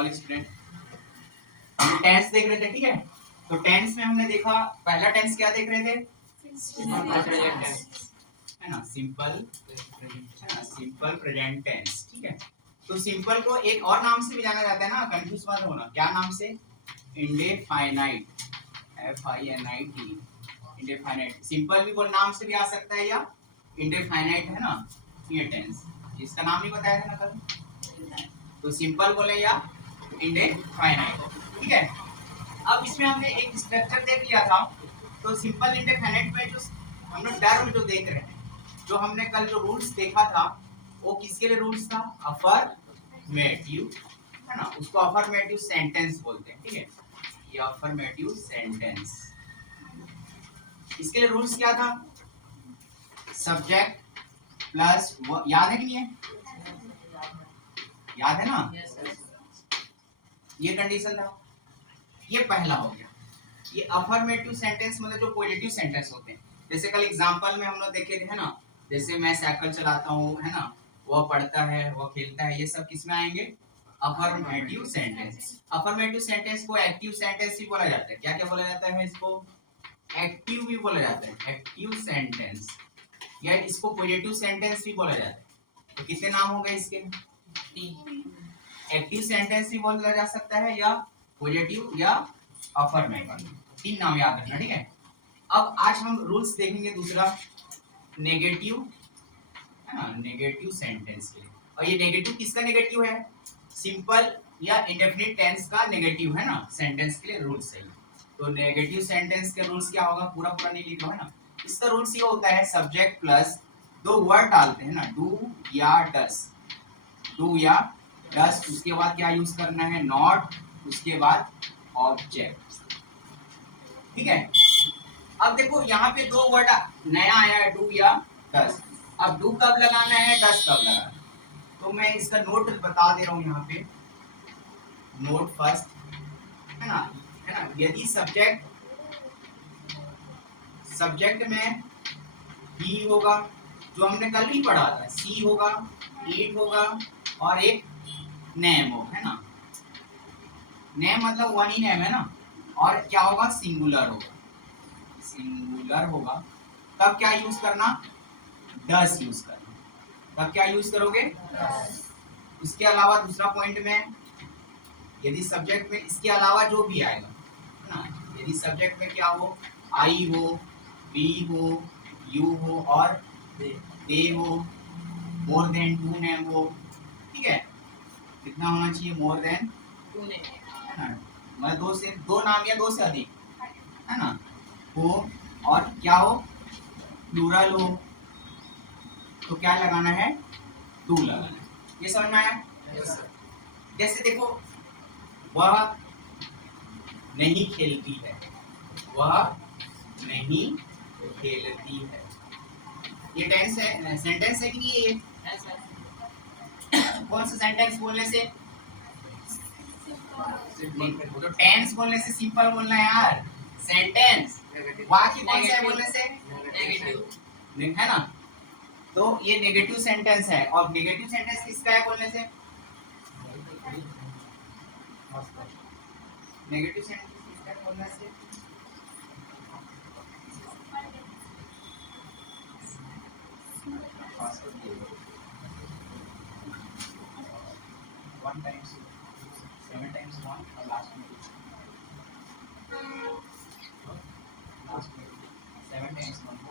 All student. हम tense देख रहे थे, ठीक है। तो टेंस में हमने देखा, पहला टेंस क्या देख रहे थे, है ना, सिंपल, है ना, सिंपल प्रेजेंट टेंस, ठीक है। तो सिंपल को एक और नाम से भी जाना जाता है ना, कंफ्यूज मत होना, क्या नाम से, इंडेफाइनाइट, FINIT, इंडेफाइनाइट। सिंपल भी कोई नाम से भी आ सकता है, या इंडेफाइनाइट, है ना, ये टेंस, इसका नाम ही बताया था ना कल। तो सिंपल बोले या इंडेफाइनाइट, ठीक है। अब इसमें हमने एक स्ट्रक्चर देख लिया था। तो सिंपल इंडेफिनिट में जो हम लोग टर्म जो देख रहे हैं, जो हमने कल जो रूल्स देखा था, वो किसके लिए रूल्स था, अफर्मेटिव, है ना, उसको अफर्मेटिव सेंटेंस बोलते हैं, ठीक है। ये अफर्मेटिव सेंटेंस, इसके लिए रूल्स क्या था, सब्जेक्ट प्लस, याद है कि नहीं है, याद है ना, ये कंडीशन था, ये पहला हो गया। ये अफर्मेटिव सेंटेंस मतलब जो पॉजिटिव सेंटेंस होते हैं, जैसे कल एग्जांपल में हम लोग देखे थे, है ना, जैसे मैं साइकिल चलाता हूँ, है ना, वह पढ़ता है, वह खेलता है, ये सब किसमें आएंगे, अफर्मेटिव सेंटेंस। अफर्मेटिव सेंटेंस को एक्टिव सेंटेंस भी बोला जाता है, क्या क्या बोला जाता है इसको, एक्टिव भी बोला जाता है, एक्टिव सेंटेंस, या इसको पॉजिटिव सेंटेंस भी बोला जाता है। तो कितने नाम हो गए इसके, एक्टिव सेंटेंस भी बोला जा सकता है, या पॉजिटिव, या अफर्मेटिव, 3 नाम याद रखना, ठीक है। अब आज हम रूल्स देखेंगे दूसरा, नेगेटिव, है ना, नेगेटिव सेंटेंस के लिए। और ये नेगेटिव किसका नेगेटिव है, सिंपल या इंडेफिनिट टेंस का नेगेटिव, है ना, सेंटेंस के लिए रूल्स है। तो नेगेटिव सेंटेंस के रूल्स क्या होगा, पूरा पूरा नहीं लिखा है ना। इसका रूल्स ये होता है, सब्जेक्ट प्लस 2 वर्ड डालते हैं ना, डू या डस, डू या डस, उसके बाद क्या यूज करना है, नॉट, उसके बाद ऑब्जेक्ट, ठीक है। अब देखो यहाँ पे 2 वर्ड नया आया है, डू या डस। अब डू कब लगाना है, डस कब लगाना है, तो मैं इसका नोट बता दे रहा हूँ यहाँ पे, नोट फर्स्ट, है ना, यदि सब्जेक्ट में ही होगा, जो हमने कल ही पढ़ा था, सी होगा, ईट होगा, और एक नेम हो, है ना, नेम मतलब वन ही नेम है ना, और क्या होगा, सिंगुलर होगा, सिंगुलर होगा, तब क्या यूज करना, डस यूज करना, तब क्या यूज करोगे, इसके अलावा दूसरा पॉइंट में, यदि सब्जेक्ट में इसके अलावा जो भी आएगा, है ना, यदि सब्जेक्ट में क्या हो, आई हो, बी हो, यू हो, और दे हो, मोर देन 2 नेम हो, ठीक है, कितना होना चाहिए, मोर देन 2 नेम, है ना, मतलब 2 नाम या 2 से अधिक, है ना, हो, और क्या हो, प्लूरल हो, तो क्या लगाना है, टू लगाना है। ये समझ में आया, जैसे देखो, वह नहीं खेलती है, वह नहीं खेलती है, ये टेंस है, सेंटेंस है कि नहीं, ये कौन सा सेंटेंस बोलने से, तो टेंस बोलने से सिंपल बोलना है यार, सेंटेंस, बाकी कौन सा है बोलने से, नेगेटिव, है ना। तो ये नेगेटिव सेंटेंस है, और नेगेटिव सेंटेंस किसका है बोलने से, नेगेटिव सेंटेंस किसका है बोलने से, वन टाइम्स 7 टाइम्स 1 और लास्ट में 7 टाइम्स 1 को,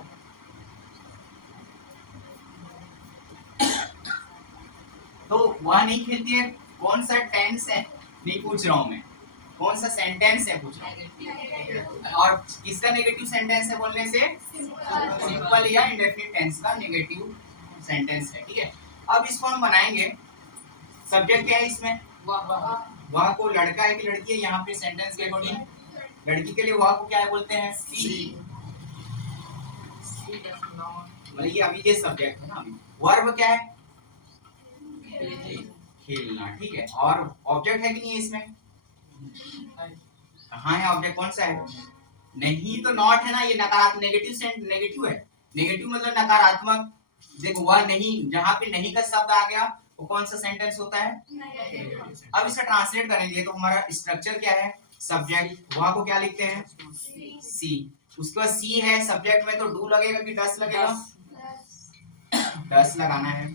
तो वह नहीं खेलती है, कौन सा टेंस है नहीं पूछ रहा हूँ मैं, कौन सा सेंटेंस है पूछ रहा हूँ, और किसका नेगेटिव सेंटेंस है बोलने से, सिंपल या इंडेफिनिट टेंस का नेगेटिव सेंटेंस है, ठीक है। अब इसको हम बनाएंगे, सब्जेक्ट क्या है इसमें, वह को लड़का है कि लड़की है, यहाँ पे सेंटेंस के अकॉर्डिंग लड़की के लिए वह को क्या है बोलते हैं, सी, मतलब ये अभी ये सब्जेक्ट है ना, अभी वर्ब क्या है, खेलना, ठीक है, और ऑब्जेक्ट है कि नहीं है इसमें, हाँ है ऑब्जेक्ट, कौन सा है, नहीं तो नॉट है ना, ये नकारात्मक, नेगेटिव है, नेगेटिव मतलब नकारात्मक। देखो वह नहीं, जहाँ पे नहीं का शब्द आ गया वो कौन सा सेंटेंस होता है? अब इसका ट्रांसलेट करेंगे तो हमारा स्ट्रक्चर क्या है? सब्जेक्ट, वहां को क्या लिखते हैं? सी। उसके बाद सी है, सब्जेक्ट में तो डू लगेगा कि डस लगेगा? डस लगाना है।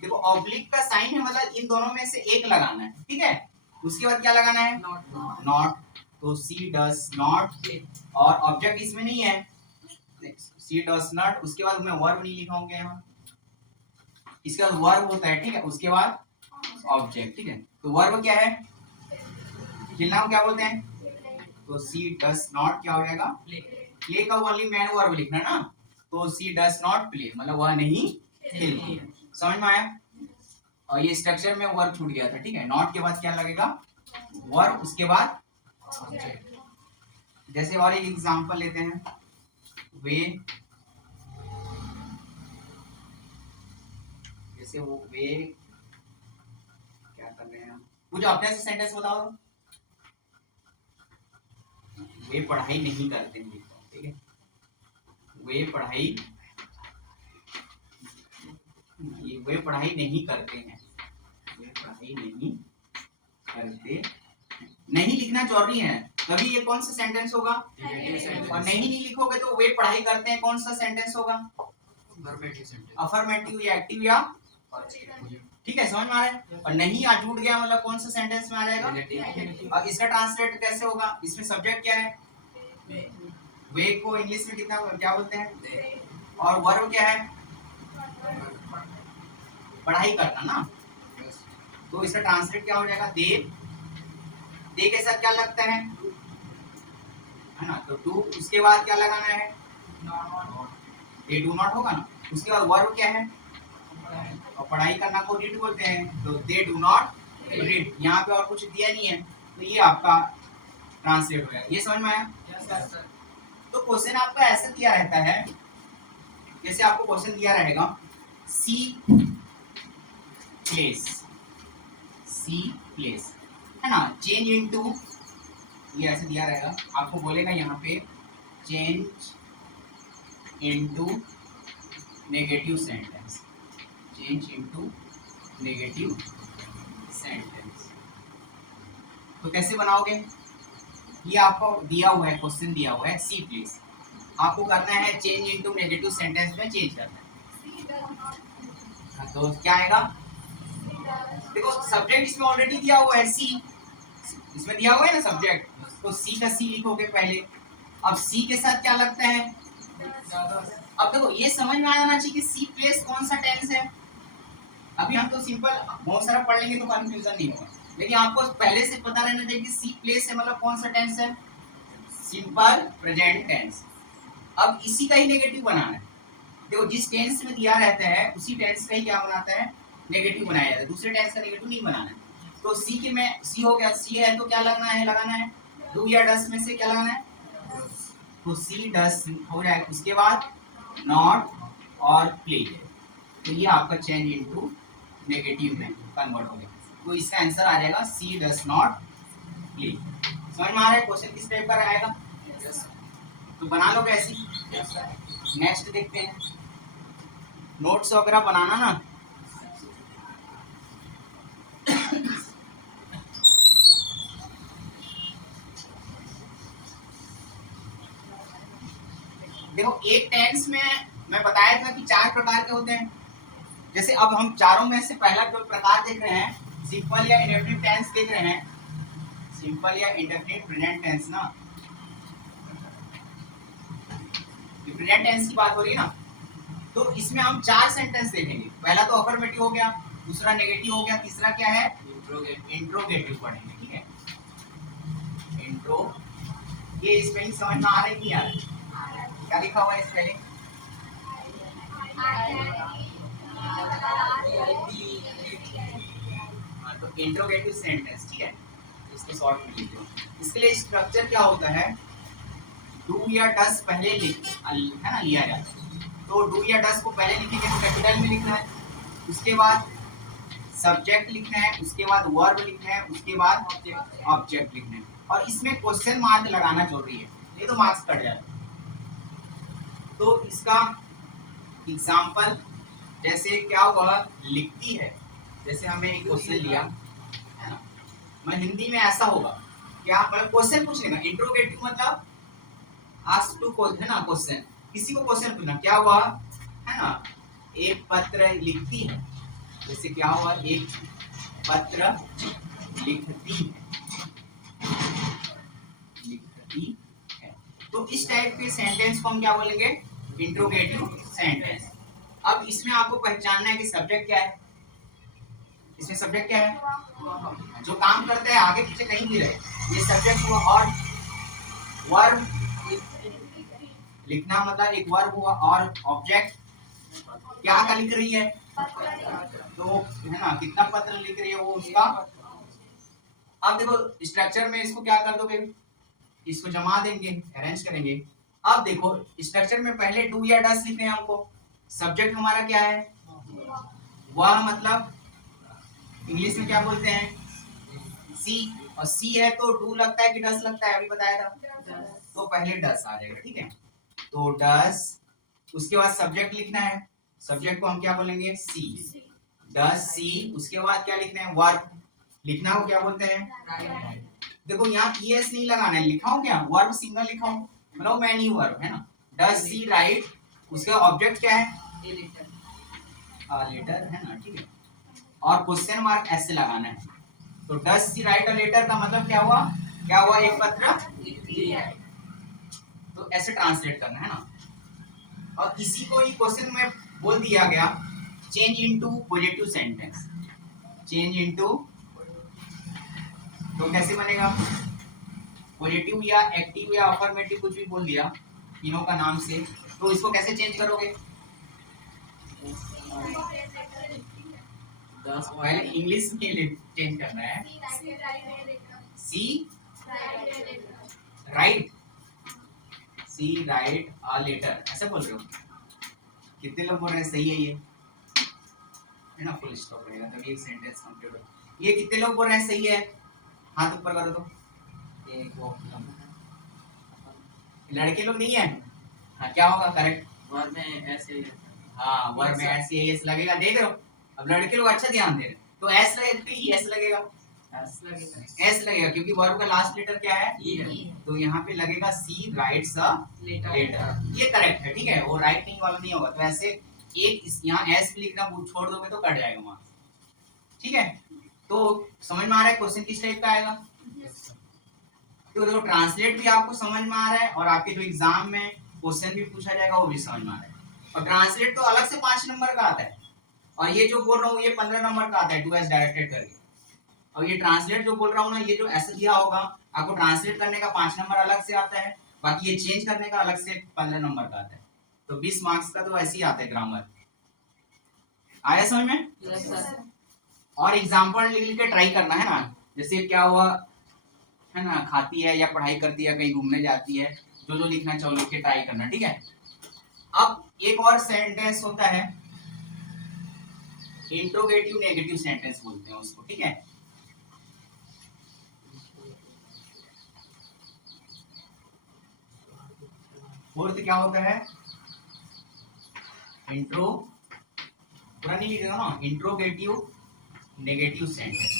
देखो ऑब्लिक का साइन है, मतलब इन दोनों में से एक लगाना है, ठीक है। उसके बाद क्या लगाना है? नॉट। तो सी डस नॉट, और ऑब्जेक्ट इसमें नहीं है, सी डस नॉट। उसके बाद मैं वर्ब नहीं लिखा हूँ यहाँ, इसके बाद वर्ब होता है, ठीक है। उसके बाद ऑब्जेक्ट, ठीक है। तो वर्ब क्या है? खेलना को क्या बोलते हैं? तो सी डस नॉट क्या हो जाएगा? प्ले का ओनली मैन वर्ब लिखना ना, तो सी डस नॉट प्ले, मतलब वह नहीं खेलती है। समझ में आया? और ये स्ट्रक्चर में वर्ब छूट गया था, ठीक है। नॉट के बाद क्या लगेगा? वर्ब, उसके बाद जैसे और एक एग्जांपल लेते हैं, वे, जैसे वो वे क्या कर रहे हैं, मुझे अपने से सेंटेंस बताओ। वे पढ़ाई नहीं करते हैं, ठीक है। वे पढ़ाई नहीं करते हैं, वे पढ़ाई नहीं करते। नहीं लिखना जरूरी है, तभी ये कौन सा सेंटेंस होगा? और नहीं लिखोगे तो वे पढ़ाई करते हैं कौन सा सेंटेंस होगा? अफर्मेटिव या एक्टिव या, ठीक है। समझ में आ रहा है? और नहीं आज जुड़ गया मतलब कौन सा सेंटेंस में आ जाएगा? और इसका ट्रांसलेट कैसे होगा? इसमें सब्जेक्ट क्या है? वे को इंग्लिश में कितना क्या बोलते हैं? और वर्ब क्या है? पढ़ाई करना ना, तो इसका ट्रांसलेट क्या हो जाएगा? दे के साथ क्या लगता है ना, तो डू। उसके बाद क्या लगाना है? दे डू नॉट होगा ना। उसके बाद वर्ब क्या है? और पढ़ाई करना को रीड बोलते हैं, तो दे डू नॉट रीड। यहाँ पे और कुछ दिया नहीं है, तो ये आपका ट्रांसलेट हो गया। ये समझ में आया? तो क्वेश्चन आपका ऐसे दिया रहता है, जैसे आपको क्वेश्चन दिया रहेगा सी प्लेस, है ना, चेंज इनटू, ये ऐसे दिया रहेगा, आपको बोलेगा यहाँ पे change into negative sentence, change into negative sentence. तो कैसे बनाओगे? ये आपको दिया हुआ है, क्वेश्चन दिया हुआ है सी प्लेस, आपको करना है चेंज इनटू नेगेटिव सेंटेंस में चेंज करना है। तो क्या आएगा? देखो सब्जेक्ट इसमें ऑलरेडी दिया हुआ है सी, इसमें दिया हुआ है ना सब्जेक्ट, तो सी का सी लिखोगे पहले। अब सी के साथ क्या लगता है? अब देखो ये समझ में आ जाना चाहिए कि सी प्लेस कौन सा टेंस है। अभी हम तो सिंपल बहुत सारा पढ़ लेंगे तो कंफ्यूजन नहीं होगा, लेकिन आपको पहले से पता रहना चाहिए कि सी प्लेस है मतलब कौन सा टेंस है? Simple present tense. अब इसी का ही नेगेटिव बनाना है। देखो जिस टेंस में दिया रहता है उसी टेंस का ही क्या बनाता है? नेगेटिव बनाया जाता है, दूसरे टेंस का नेगेटिव नहीं बनाना है। तो सी के में सी हो गया, सी है तो क्या लगाना है डू या डस में से क्या लगाना है? तो सी डस हो जाएगा। उसके बाद नॉट और प्ले, तो ये आपका चेंज इनटू नेगेटिव में कन्वर्ट हो गया। तो इसका आंसर आ जाएगा सी डस नॉट प्ले। समझ में आ रहा है क्वेश्चन किस टाइप का आएगा? तो बना लो कैसी। नेक्स्ट देखते हैं, नोट्स वगैरह बनाना ना। देखो एक टेंस में मैं बताया था कि 4 प्रकार के होते हैं। जैसे अब हम चारों में से पहला जो प्रकार देख रहे हैं, सिंपल या इंडेफिनिट टेंस देख रहे हैं, सिंपल या इंडेफिनिट प्रेजेंट टेंस ना, प्रेजेंट टेंस की बात हो रही है ना। तो इसमें हम 4 सेंटेंस देखेंगे। पहला तो अफर्मेटिव हो गया, दूसरा नेगेटिव हो गया, तीसरा क्या है? इंट्रोगेटिव पढ़ेंगे, ठीक है। इंट्रो, ये स्पेलिंग समझ में आ रही नहीं आ रही? क्या लिखा हुआ है स्पेलिंग? तो इंट्रोगेटिव सेंटेंस, ठीक है, इसको शॉर्ट में लिख दो। इसके लिए स्ट्रक्चर क्या होता है? डू या डस पहले है ना, लिया जाता है। तो डू या डस को पहले लिखेंगे तो कैपिटल में लिखना है, उसके बाद सब्जेक्ट लिखना है, उसके बाद वर्ब लिखना है, उसके बाद ऑब्जेक्ट लिखना है। और इसमें क्वेश्चन मार्क लगाना जरूरी है, नहीं तो मार्क्स कट जाते हैं। तो इसका एग्जाम्पल जैसे क्या हुआ, लिखती है, जैसे हमें एक क्वेश्चन लिया है ना, मैं हिंदी में ऐसा होगा क्या, मतलब क्वेश्चन पूछने का, इंट्रोगेटिव मतलब आस्क टू है ना, क्वेश्चन, किसी को क्वेश्चन पूछना, क्या हुआ है ना, एक पत्र लिखती है, जैसे क्या हुआ, एक पत्र लिखती है, तो इस टाइप के सेंटेंस को हम क्या बोलेंगे, इंट्रोगेटिव सेंटेंस। अब इसमें आपको पहचानना है कि सब्जेक्ट क्या है, इसमें सब्जेक्ट क्या है, जो काम करता है आगे पीछे कहीं भी रहे, ये सब्जेक्ट हुआ, और वर्ब, लिखना मतलब एक वर्ब हुआ, और ऑब्जेक्ट क्या का लिख रही है, तो है ना, कितना पत्र लिख रही है वो उसका। अब देखो स्ट्रक्चर में इसको क्या कर दोगे, इसको जमा देंगे, अरेंज करेंगे। अब देखो स्ट्रक्चर में पहले डू या डस लिखने हैं हमको, सब्जेक्ट हमारा क्या है, वह, मतलब इंग्लिश में क्या बोलते हैं, सी, और सी है तो डू लगता है कि डस लगता है, अभी बताया था, तो पहले डस आ जाएगा, ठीक है, तो डस, उसके बाद सब्जेक्ट लिखना है, सब्जेक्ट को हम क्या बोलेंगे, सी, डस सी, उसके बाद क्या लिखना है, वर्ब, लिखना हो क्या बोलते हैं, देखो यहाँ ईएस नहीं लगाना है, लिखा हूँ क्या, वर्ब सिंगल लिखा हूँ, मतलब मैनी वर्ब है ना, डस सी राइट, उसके ऑब्जेक्ट क्या है, लेटर है ना, ठीक है, और क्वेश्चन मार्क ऐसे लगाना है, तो डस सी राइट अ लेटर का मतलब क्या हुआ, क्या हुआ, एक पत्र, तो ऐसे ट्रांसलेट करना है ना, और इसी को ही क्वेश्चन में बोल दिया गया, change into positive sentence, change into, तो कैसे बनेगा, पॉजिटिव या एक्टिव या अफर्मेटिव कुछ भी बोल दिया तीनों का नाम से, तो इसको कैसे चेंज करोगे, पहले इंग्लिश में चेंज करना है, see write, see write a letter, ऐसा बोल रहे हो, कितने लोग बोल रहे हैं सही है ये, है ना, फुल स्टॉप रहेगा तभी एक सेंटेंस कंप्लीट हो, ये कितने लोग बोल रहे हैं सही है, हाथ ऊपर करो, तो लड़के लोग नहीं है, हाँ क्या होगा करेक्ट, वर्ब में ऐसे, हाँ वर्ब में ऐसे एस लगेगा, देख रहे हो, अब लड़के लोग अच्छा ध्यान दे रहे, तो एस लगेगा कि एस लगेगा, एस लगेगा क्योंकि वर्ब का लास्ट लेटर क्या है, ई है, तो यहाँ पे लगेगा सी राइट्स अ लेटर, ये करेक्ट है, ठीक है, वो राइट नहीं वाला नहीं होगा, तो ऐसे एक यहाँ एस लिखना छोड़ दोगे तो कट जाएगा वहां, ठीक है, तो समझ में आ रहा है क्वेश्चन किस टाइप का आएगा, तो देखो ट्रांसलेट भी आपको समझ में आ रहा है, और आपके जो एग्जाम में क्वेश्चन भी पूछा जाएगा वो भी समझ में आ रहा है, और ट्रांसलेट तो अलग से 5 नंबर का आता है, और ये जो बोल रहा हूँ ये 15 नंबर का आता है, 2s डायरेक्टेड करके, और ये ट्रांसलेट जो बोल रहा हूँ ना, ये जो ऐसे दिया होगा आपको ट्रांसलेट करने का 5 नंबर अलग से आता है, बाकी ये चेंज करने का अलग से 15 नंबर का आता है, तो 20 मार्क्स का तो ऐसे ही आता है ग्रामर, आया समझ में, yes, sir. और एग्जाम्पल लिख के ट्राई करना है ना, जैसे क्या हुआ है ना, खाती है या पढ़ाई करती है, कहीं घूमने जाती है, जो जो लिखना चाहो लिख के ट्राई करना, ठीक है। अब एक और सेंटेंस होता है इंट्रोगेटिव नेगेटिव सेंटेंस बोलते हैं उसको, ठीक है, फोर्थ क्या होता है, इंट्रो, पूरा नहीं लिखेगा ना, interrogative negative sentence,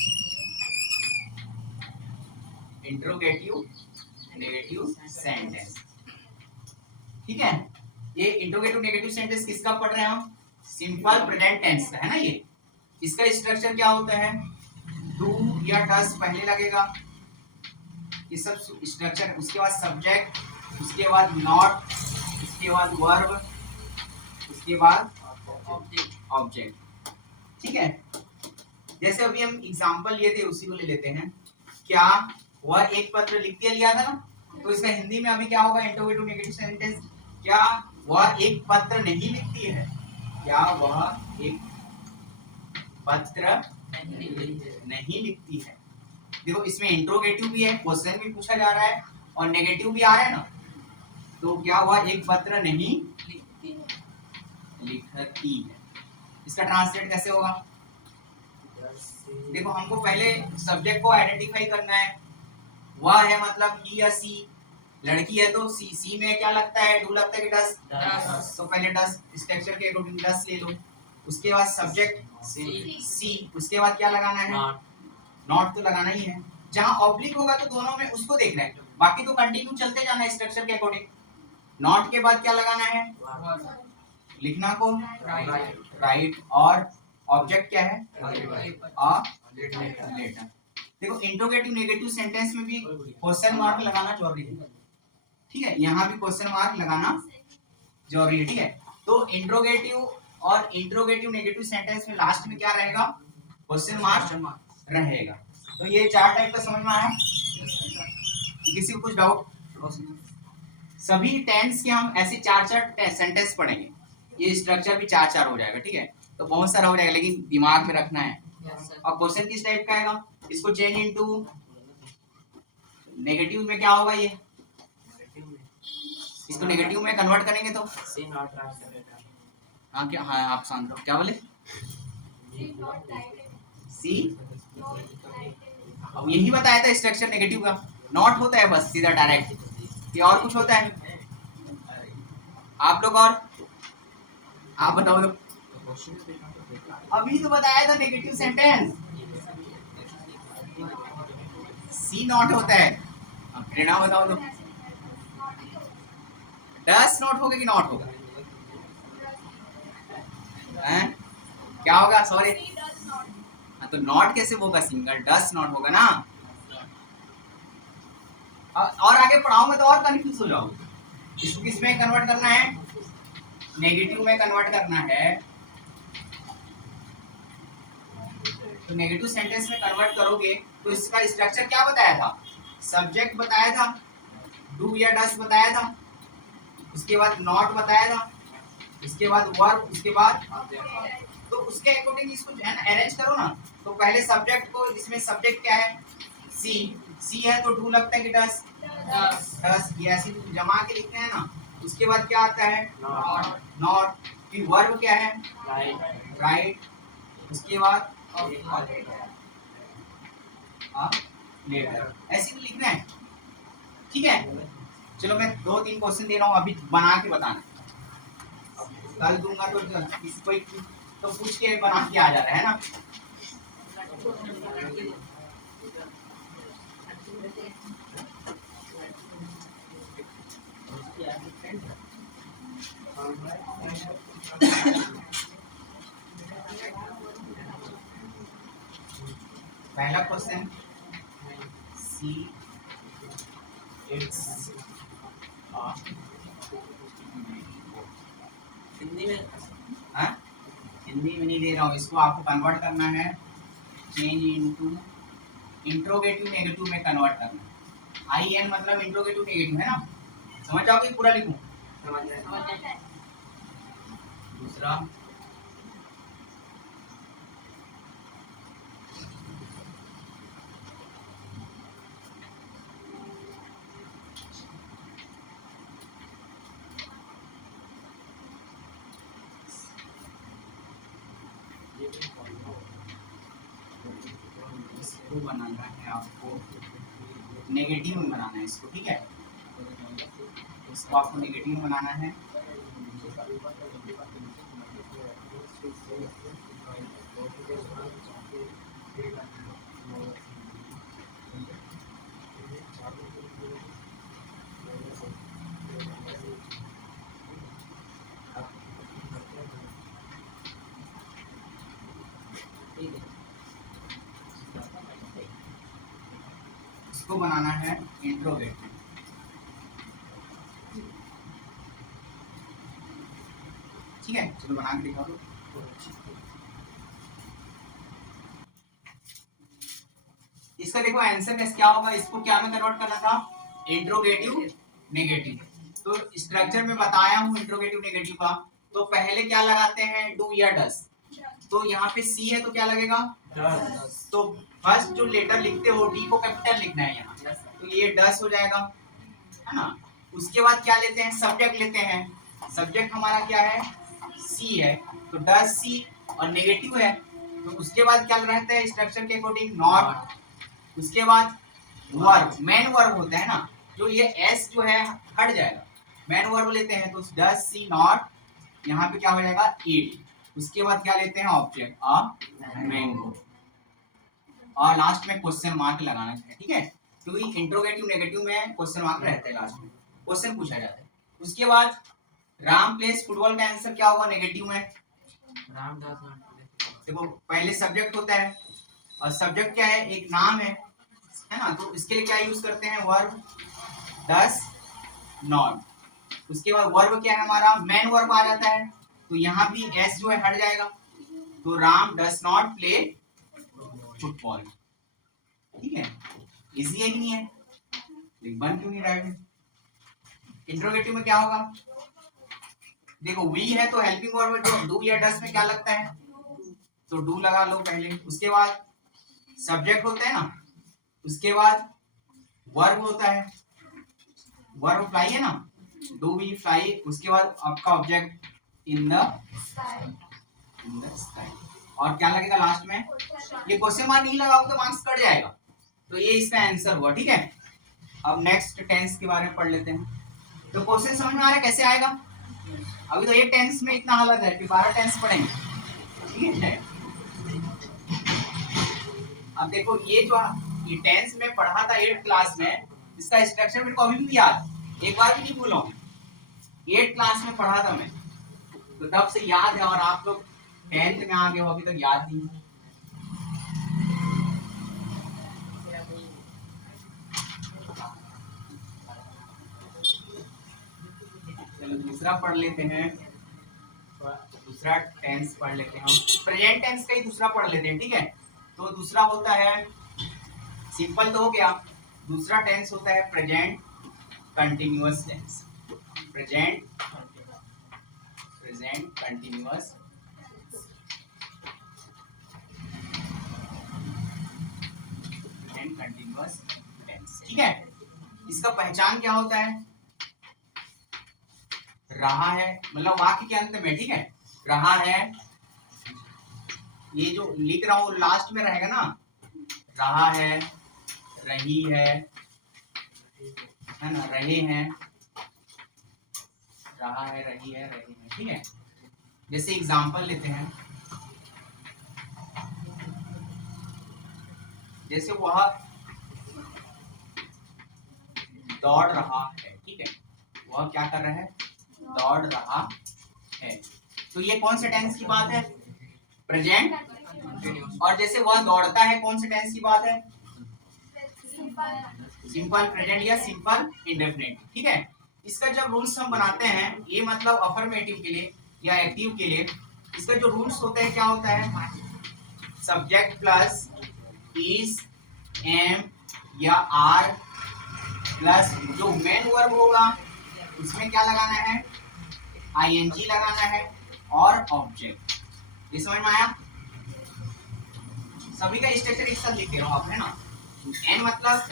interrogative negative sentence, ठीक है, ये इंट्रोगेटिव नेगेटिव सेंटेंस किसका पढ़ रहे हैं हम, सिंपल प्रेजेंट टेंस का है ना, ये इसका स्ट्रक्चर क्या होता है, डू या डस पहले लगेगा, ये सब स्ट्रक्चर, उसके बाद सब्जेक्ट, उसके बाद नॉट, उसके बाद वर्ब, उसके बाद ऑब्जेक्ट, ठीक है। जैसे अभी हम एग्जांपल लिए थे उसी को ले लेते हैं, क्या वह एक पत्र लिखती है, लिया था ना, तो इसका हिंदी में अभी क्या होगा, इंट्रोगेटिव नेगेटिव सेंटेंस, क्या वह एक पत्र नहीं लिखती है, क्या वह एक पत्र नहीं लिखती है, देखो इसमें इंट्रोगेटिव भी है, क्वेश्चन भी पूछा जा रहा है, और नेगेटिव भी आ रहा है ना, तो क्या वह एक पत्र नहीं लिखती है, इसका ट्रांसलेट कैसे होगा, देखो हमको पहले सब्जेक्ट को आइडेंटिफाई करना है, वह है मतलब ही या सी, लड़की है तो सी, सी में क्या लगता है, डू लगता है कि डस, तो पहले डस स्ट्रक्चर के अकॉर्डिंग डस ले लो, उसके बाद सब्जेक्ट सी, उसके बाद क्या लगाना है, नॉट तो लगाना ही है। जहां ऑब्लिक होगा तो दोनों में उसको देखना है, बाकी तो कंटिन्यू चलते जाना है स्ट्रक्चर के अकॉर्डिंग। नॉट के बाद क्या लगाना है, लिखना को राइट, और ऑब्जेक्ट क्या है, लेटर। देखो इंट्रोगेटिव नेगेटिव सेंटेंस में भी क्वेश्चन मार्क लगाना जरूरी है, ठीक है, यहाँ भी क्वेश्चन मार्क लगाना जरूरी है, ठीक है। तो इंट्रोगेटिव और इंट्रोगेटिव नेगेटिव सेंटेंस में लास्ट में क्या रहेगा, क्वेश्चन मार्क रहेगा। तो ये 4 टाइप का समझ में आया, किसी को कुछ डाउट? सभी टेंस के हम ऐसे 4-4 सेंटेंस पढ़ेंगे, ये स्ट्रक्चर भी 4-4 हो जाएगा, ठीक है। तो बहुत सारा हो जाएगा, लेकिन दिमाग में रखना है। और क्वेश्चन किस टाइप का आएगा, इसको चेंज इनटू नेगेटिव में क्या होगा, ये इसको नेगेटिव में कन्वर्ट करेंगे तो हाँ क्या, हाँ आप शांत रहो, क्या बोले, सी, अब यही बताया था स्ट्रक्चर नेगेटिव का, नॉट होता है बस सीधा डायरेक्ट, ये और कुछ होता है आप लोग, और आप बताओ तो, अभी तो बताया था नेगेटिव सेंटेंस सी नॉट होता है, प्रेरणा बताओ तो, डस नॉट होगा कि नॉट होगा, हैं क्या होगा, सॉरी हाँ, तो नॉट कैसे होगा, सिंगल डस नॉट होगा ना। और आगे पढ़ाऊंगा तो और कंफ्यूज हो जाओगे, इसको किस में कन्वर्ट करना है, नेगेटिव में कन्वर्ट करना है। तो नेगेटिव सेंटेंस में कन्वर्ट करोगे तो इसका स्ट्रक्चर क्या बताया था, सब्जेक्ट बताया था, डू या डस बताया था, उसके बाद नॉट बताया था, उसके बाद वर्ब, उसके बाद, तो उसके अकॉर्डिंग इसको अरेंज करो ना। तो पहले सब्जेक्ट को, इसमें सब्जेक्ट क्या है, सी है तो डू लगता है कि डस, ये ऐसे जमा के लिखते हैं ना। उसके बाद क्या आता है, नॉट, फिर वर्ब क्या है, राइट, उसके बाद लेटर, ऐसे भी लिखना है, ठीक है। चलो मैं 2-3 क्वेश्चन दे रहा हूँ, अभी बना के बताना, कल दूंगा तो किसी कोई तो पूछ के बना के आ जा रहा है ना। पहला क्वेश्चन, सी इट्स हिंदी में, हाँ हिंदी में नहीं दे रहा हूँ, इसको आपको कन्वर्ट करना है, चेंज इनटू इंट्रोगेटिव नेगेटिव में कन्वर्ट करना है। आई एन मतलब इंट्रोगेटिव नेगेटिव है ना, समझ जाओगे, पूरा लिखूं, दूसरा इसको बनाना है आपको, नेगेटिव में बनाना है इसको, ठीक है, इसको आपको नेगेटिव में बनाना है। इसको बनाना है इंट्रोगेटिव, ठीक है, चलो बना के दिखा दो। इसका देखो आंसर क्या होगा, इसको क्या में कन्वर्ट करना था, इंट्रोगेटिव नेगेटिव। तो स्ट्रक्चर में बताया हूँ इंट्रोगेटिव नेगेटिव का, तो पहले क्या लगाते हैं, डू या डस, तो यहाँ पे सी है तो क्या लगेगा, तो फर्स्ट जो लेटर लिखते हो डी को कैपिटल लिखना है यहाँ, तो ये डस हो जाएगा, है ना। उसके बाद क्या लेते हैं, सब्जेक्ट लेते हैं, सब्जेक्ट हमारा क्या है, सी है, तो डस सी, और नेगेटिव है तो उसके बाद क्या रहता है स्ट्रक्चर के अकॉर्डिंग, नॉट, उसके बाद वर्ब, मेन वर्ब होता है ना, जो ये एस जो है हट जाएगा, मेन वर्ब लेते हैं तो डस सी नॉट, यहाँ पे क्या हो जाएगा ईट, उसके बाद क्या लेते हैं ऑब्जेक्ट अ मैंगो, और लास्ट में क्वेश्चन मार्क लगाना है, ठीक है, क्योंकि इंट्रोगेटिव नेगेटिव में क्वेश्चन मार्क रहता है, लास्ट में क्वेश्चन पूछा जाता है। उसके बाद राम प्लेस फुटबॉल का आंसर क्या होगा नेगेटिव में? Ram does not play. देखो पहले सब्जेक्ट होता है, और सब्जेक्ट क्या है, एक नाम है ना, तो इसके लिए क्या यूज करते हैं, वर्ब डज नॉट। उसके बाद वर्ब क्या है हमारा, मेन वर्ब आ जाता है, तो यहाँ भी एस जो है हट जाएगा, तो Ram does not play football. ठीक है, इजी है कि नहीं है, बन क्यों नहीं रहा है? इंट्रोगेटिव में क्या होगा, देखो वी है तो हेल्पिंग वर्ब जो डू या डस में क्या लगता है, तो डू लगा लो पहले। उसके बाद सब्जेक्ट होता है ना, उसके बाद वर्ब होता है, वर्ब फ्लाई है ना, डू वी फ्लाई, उसके बाद आपका ऑब्जेक्ट इन द स्काई, और क्या लगेगा लास्ट में, ये क्वेश्चन मार्क नहीं लगाओगे तो मार्क्स कट जाएगा, तो ये इसका आंसर हुआ। ठीक है, अब नेक्स्ट टेंस के बारे में पढ़ लेते हैं। तो क्वेश्चन समझ में आ रहा है कैसे आएगा? अभी तो एक टेंस में इतना हालत है, फिर 12 टेंस पढ़ेंगे। ठीक है, अब देखो ये जो ये टेंस में पढ़ा था 8th क्लास में, इसका स्ट्रक्चर मेरे को अभी भी याद, एक बार भी नहीं भूला हूं। 8th क्लास में पढ़ा था मैं, तो तब से याद है, और आप लोग 10th में आ गए हो, अभी तक याद नहीं। चलो दूसरा पढ़ लेते हैं, दूसरा टेंस पढ़ लेते हैं, प्रेजेंट टेंस का ही दूसरा पढ़ लेते हैं। ठीक है, तो दूसरा होता है, सिंपल तो हो गया, दूसरा टेंस होता है present continuous tense, present continuous tense. ठीक है, इसका पहचान क्या होता है, रहा है, मतलब वाक्य के अंत में, ठीक है, रहा है, ये जो लिख रहा हूं लास्ट में रहेगा ना, रहा है, रही है ना, रहे हैं, रहा है, रही है, रहे हैं। ठीक है, जैसे एग्जांपल लेते हैं, जैसे वह दौड़ रहा है, ठीक है, वह क्या कर रहा है, दौड़ रहा है, तो ये कौन से टेंस की बात है, प्रेजेंट। और जैसे वह दौड़ता है, कौन से टेंस की बात है, सिंपल प्रेजेंट या सिंपल इंडेफिनिट। ठीक है, इसका जब रूल्स हम बनाते हैं, ये मतलब अफर्मेटिव के लिए या एक्टिव के लिए, इसका जो रूल्स होता है क्या होता है, सब्जेक्ट प्लस इज, एम या आर प्लस जो मेन वर्ब होगा उसमें क्या लगाना है, आईएनजी लगाना है, और ऑब्जेक्ट। ये समझ में आया? सभी का स्ट्रक्चर एक साथ लिख रहा हूं आप, है ना। एन मतलब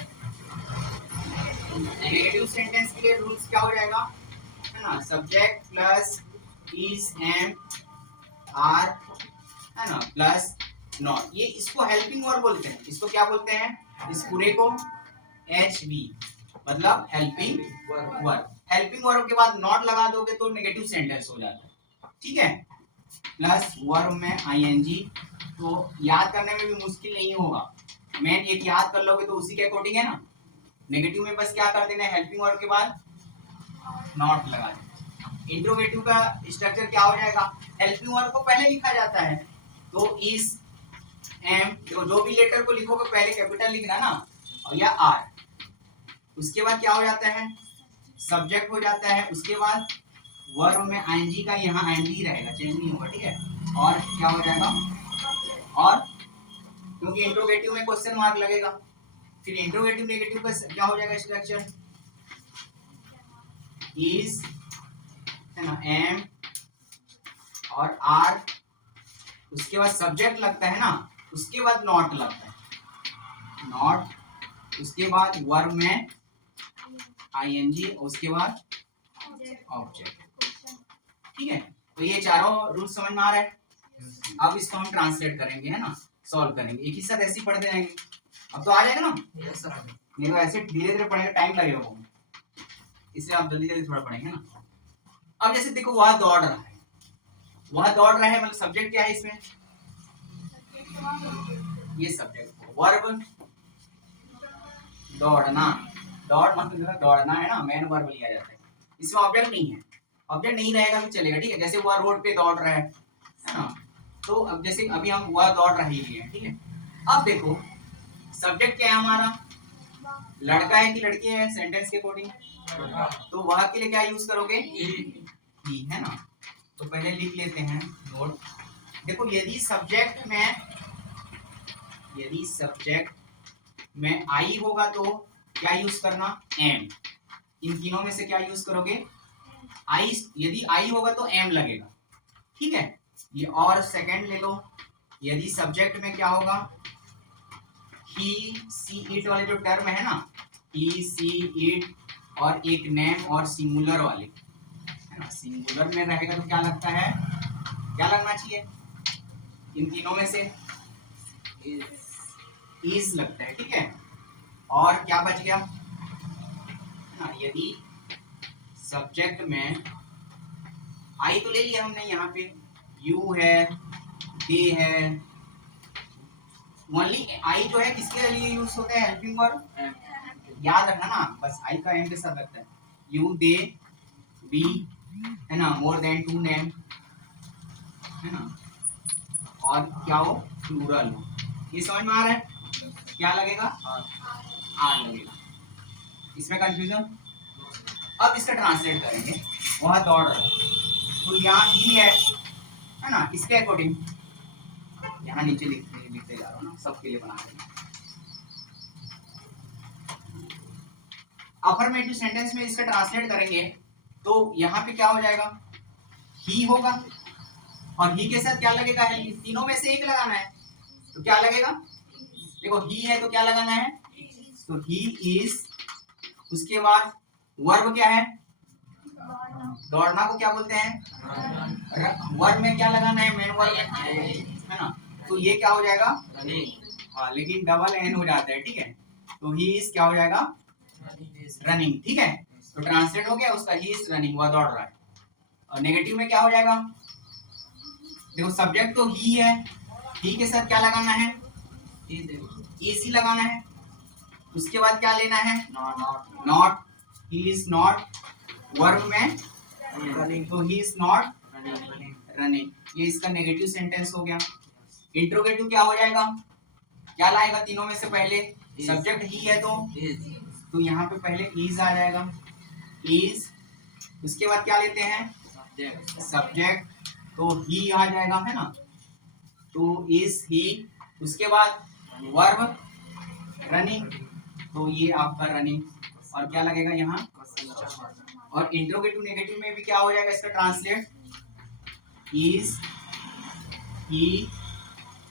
नेगेटिव सेंटेंस के लिए रूल्स क्या हो जाएगा, है ना, subject plus is, am, are, है ना, प्लस नॉट। ये इसको हेल्पिंग वर्ब बोलते हैं, इसको क्या बोलते हैं, इस पूरे को एच बी, मतलब हेल्पिंग वर्ब। हेल्पिंग वर्ब के बाद नॉट लगा दोगे तो नेगेटिव सेंटेंस हो जाता है। ठीक है, प्लस वर्ब में आईएनजी, तो याद करने में भी मुश्किल नहीं होगा, मेन एक याद कर लोगे तो उसी के अकॉर्डिंग है ना। नेगेटिव में बस क्या कर देना है, हेल्पिंग वर्ब के बाद नॉट लगा देना। इंट्रोगेटिव का स्ट्रक्चर क्या हो जाएगा, हेल्पिंग वर्ब को पहले लिखा जाता है, तो इस, एम, तो जो भी लेटर को लिखोगे पहले कैपिटल लिखना ना, और या आर, उसके बाद क्या हो जाता है, सब्जेक्ट हो जाता है, उसके बाद वर्ब में आईएनजी का यहाँ आईएनजी रहेगा, चेंज नहीं होगा। ठीक है, और क्या हो जाएगा, और क्योंकि इंट्रोगेटिव में क्वेश्चन मार्क लगेगा, फिर इंट्रोगेटिव नेगेटिव का क्या हो जाएगा स्ट्रक्चर, इज, है ना, एम और आर, उसके बाद सब्जेक्ट लगता है ना, उसके बाद नॉट लगता है, नॉट, उसके बाद वर्ब में आईएनजी, उसके बाद ऑब्जेक्ट। ठीक है, तो ये चारों रूल समझ में आ रहा है। अब इसको हम ट्रांसलेट करेंगे, है ना, सॉल्व करेंगे, एक ही साथ ऐसे ही पढ़ते जाएंगे। अब तो आ जाएगा ना, नहीं तो ऐसे धीरे धीरे पढ़ेंगे, टाइम लगेगा, इसलिए आप जल्दी जल्दी थोड़ा पढ़ेंगे ना। अब जैसे देखो वह दौड़ रहा है, वह दौड़ रहा है, मतलब सब्जेक्ट क्या है इसमें, ये सब्जेक्ट, वर्ब दौड़ना, दौड़ मतलब दौड़ना है ना, मेन वर्ब लिया जाता है, इसमें ऑब्जेक्ट नहीं है, ऑब्जेक्ट नहीं रहेगा तो चलेगा, ठीक है। जैसे वह रोड पे दौड़ रहा है ना, तो अब जैसे अभी हम वह दौड़ रही है, ठीक है। अब देखो सब्जेक्ट क्या है हमारा, लड़का है कि लड़की है सेंटेंस के अकॉर्डिंग, तो वह के लिए क्या यूज करोगे, ही, है ना। तो पहले लिख लेते हैं नोट। देखो यदि सब्जेक्ट में आई होगा तो क्या यूज करना, एम, इन तीनों में से क्या यूज करोगे, आई, यदि आई होगा तो एम लगेगा, ठीक है। ये और सेकंड ले लो, यदि सब्जेक्ट में क्या होगा, ही सी इट वाले जो टर्म है ना, ही सी इट और एक नेम और सिंगुलर वाले, है ना, सिंगुलर में रहेगा तो क्या लगता है, क्या लगना चाहिए, इन तीनों में से इज लगता है, ठीक है। और क्या बच गया, है ना, यदि सब्जेक्ट में आई तो ले लिया हमने, यहाँ पे यू है, दे है, ओनली आई जो है किसके लिए यूज होता है, हेल्पिंग वर्ब, याद रखना ना, बस आई का एम के साथ लगता है, यू दे वी, है ना, मोर देन टू नेम, है ना, और क्या हो, प्लूरल हो, ये समझ में आ रहा है, क्या लगेगा, आर लगेगा, इसमें कंफ्यूजन। अब इसका ट्रांसलेट करेंगे, वह दौड़ रहा है, तो यहाँ ही है ना, इसके अकॉर्डिंग यहाँ नीचे लिखते जा रहा हूँ ना, सबके लिए बना रहे हैं। अफर्मेटिव सेंटेंस में इसका ट्रांसलेट करेंगे तो यहाँ पे क्या हो जाएगा, ही होगा, और ही के साथ क्या लगेगा, तीनों में से एक लगाना है, तो क्या लगेगा, देखो ही है तो क्या लगाना है, तो ही इज, उसके बाद वर्ब क्या है, दौड़ना को क्या बोलते हैं, वर्ब में क्या लगाना है, मेन वर्ब है ना, तो ये क्या हो जाएगा, हाँ, लेकिन डबल एन हो जाता है, ठीक है, तो ही इज क्या हो जाएगा, रनिंग, ठीक है। तो ट्रांसलेट हो गया उसका, ही इज रनिंग, वह दौड़ रहा है। और नेगेटिव में क्या हो जाएगा, देखो सब्जेक्ट तो ही है, ही के साथ क्या लगाना है, इज ही लगाना है, उसके बाद क्या लेना है, not, he is not, verb में रनिंग, तो ही इज नॉट रनिंग, ये इसका नेगेटिव सेंटेंस हो गया। इंट्रोगेटिव क्या हो जाएगा, क्या लाएगा तीनों में से पहले, सब्जेक्ट ही है तो यहाँ पे पहले इज आ जाएगा, इज, उसके बाद क्या लेते हैं, सब्जेक्ट, तो ही आ जाएगा, है ना, तो इज ही, उसके बाद वर्ब रनिंग, तो ये आपका रनिंग, और क्या लगेगा यहाँ, और इंट्रोगेटिव नेगेटिव में भी क्या हो जाएगा इसका translate, is he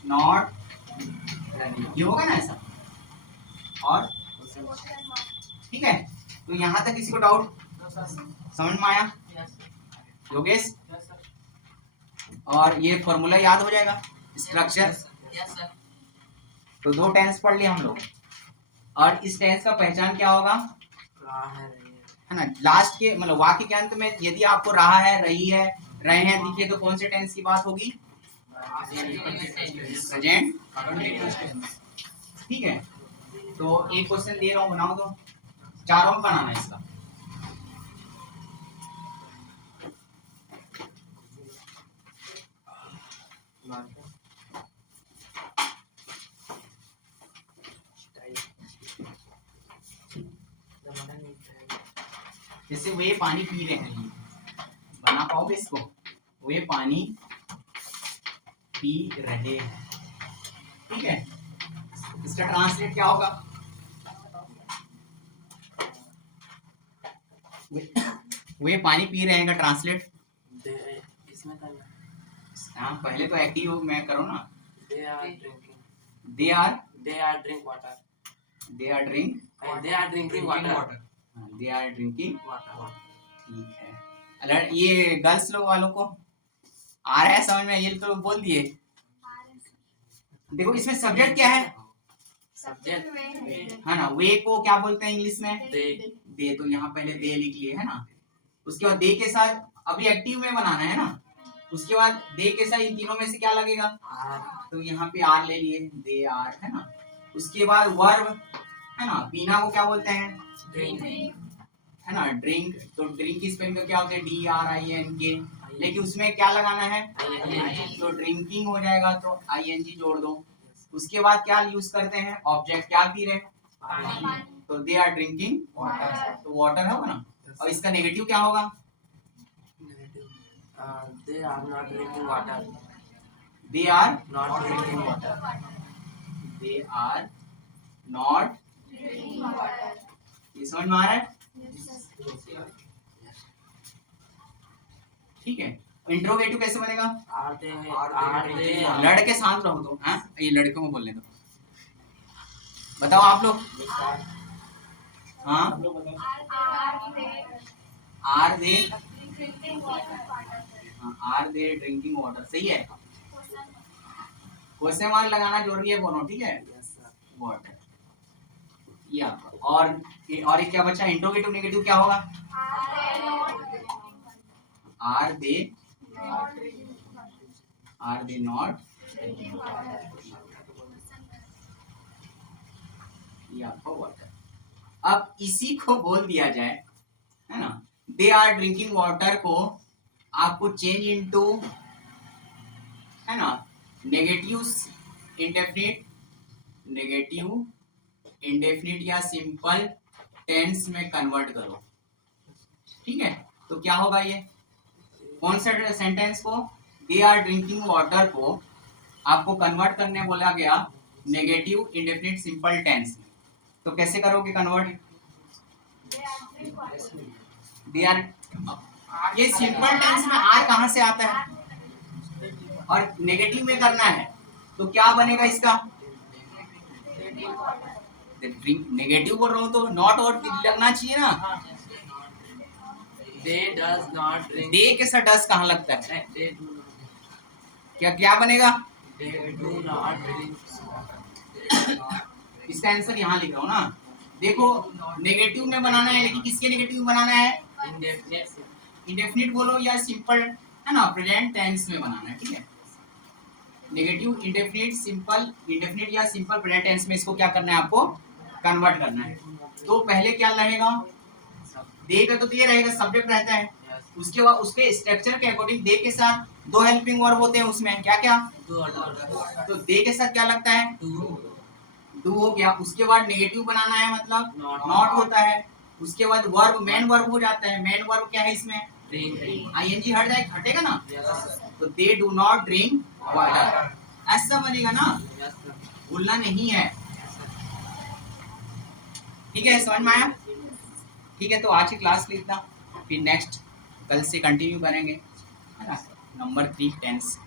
not running, ये होगा ना ऐसा, और ठीक है। तो यहाँ तक किसी को डाउट समझ में आया, योगेश, और ये फॉर्मूला याद हो जाएगा, स्ट्रक्चर, तो दो टेंस पढ़ लिए हम लोग, और इस टेंस का पहचान क्या होगा, है ना, लास्ट के मतलब वाक्य के अंत में यदि आपको रहा है, रही है, रहे हैं दिखे तो कौन से टेंस की बात होगी, प्रेजेंट, ठीक है। तो एक क्वेश्चन दे रहा हूँ, बनाओ, तो चारों में बनाना है इसका, जैसे वे पानी पी रहे हैं, बना पाओगे इसको, वे पानी पी रहे हैं, ठीक है। इसका ट्रांसलेट क्या होगा, वे पानी पी रहे हैं का ट्रांसलेट, हाँ पहले तो एक्टिव में करो ना, they are drinking water, they are drinking water, ठीक है। अलर्ट, ये गर्ल्स लोग वालों को आ रहा है समझ में, ये तो बोल दिए। देखो इसमें सब्जेक्ट क्या है, सब्जेक्ट है ना, वे को क्या बोलते हैं इंग्लिश में, दे, तो यहाँ पहले दे लिख लिए, है ना, उसके बाद दे के साथ अभी एक्टिव में बनाना है ना, उसके बाद दे के साथ इन तीनों में से क्या लगेगा, तो यहाँ पे आर ले लिए, दे आर, है ना। उसके बाद वर्ब, है ना, पीना को क्या बोलते हैं, है ना, ड्रिंक। तो ड्रिंक की स्पेलिंग क्या होती है, DRINK, लेकिन उसमें क्या लगाना है, तो ड्रिंकिंग हो जाएगा, तो ING जोड़ दो। उसके बाद क्या यूज करते हैं, ऑब्जेक्ट, क्या पी रहे हैं, तो दे आर ड्रिंकिंग वाटर, तो वाटर होगा ना। और इसका नेगेटिव क्या होगा, They are not drinking water. They are Not drinking water. They are not, ये समझ में आ रहा है, ठीक है। इंट्रोगेटिव कैसे बनेगा, Are they लड़के शांत रहो तो, हाँ ये लड़कों को बोलने दो, बताओ आप लोग, हाँ are they, are they drinking water, सही है। क्वेश्चन मार्क लगाना जरूरी है दोनों, ठीक है, वाटर, ये आपका। और एक क्या बचा, इंट्रोगेटिव नेगेटिव क्या होगा, आर दे नॉट, ये आपका वाटर। अब इसी को बोल दिया जाए, है ना, दे आर ड्रिंकिंग वाटर को आपको चेंज इनटू, है ना, नेगेटिव इंडेफिनिट या सिंपल टेंस में कन्वर्ट करो, ठीक है। तो क्या होगा, ये कौन सा सेंटेंस को, दे आर ड्रिंकिंग वाटर को आपको कन्वर्ट करने बोला गया नेगेटिव इंडेफिनिट सिंपल टेंस में। तो कैसे करोगे कन्वर्ट, दे आर, ये सिंपल टेंस में आर कहां से आता है, और नेगेटिव में करना है, तो क्या बनेगा इसका, नेगेटिव बोल रहा हूं तो नॉट और लगना चाहिए ना, They does not drink. दे के साथ डस कहां लगता है, They do not. क्या क्या बनेगा, They do not drink. इसका आंसर यहाँ लिख रहा हूँ ना। देखो नेगेटिव में बनाना है, लेकिन किसके नेगेटिव में बनाना है, Indefinite. इंडेफिनिट बोलो या सिंपल, है ना, प्रेजेंट टेंस में बनाना है, ठीक है। नेगेटिव इंडेफिनिट सिंपल, इंडेफिनिट या सिंपल प्रेजेंट टेंस में इसको क्या करना है, आपको कन्वर्ट करना है। तो पहले क्या रहेगा, दे का तो ये रहेगा, सब्जेक्ट रहता है, उसके बाद उसके स्ट्रक्चर के अकॉर्डिंग दे के साथ दो हेल्पिंग वर्ब होते हैं, उसमें क्या क्या, तो दे के साथ क्या लगता है, डू हो गया। उसके बाद नेगेटिव बनाना है, मतलब नॉट होता है। उसके बाद वर्ब, मेन वर्ब हो जाता है, मेन वर्ब क्या है इसमें, ING हट जाए, हटेगा ना, तो they do not drink water, ऐसा बनेगा ना, भूलना नहीं है, ठीक है, समझ में आया, ठीक है। तो आज की क्लास के इतना, फिर नेक्स्ट कल से कंटिन्यू करेंगे, है ना, नंबर 3 टेंस।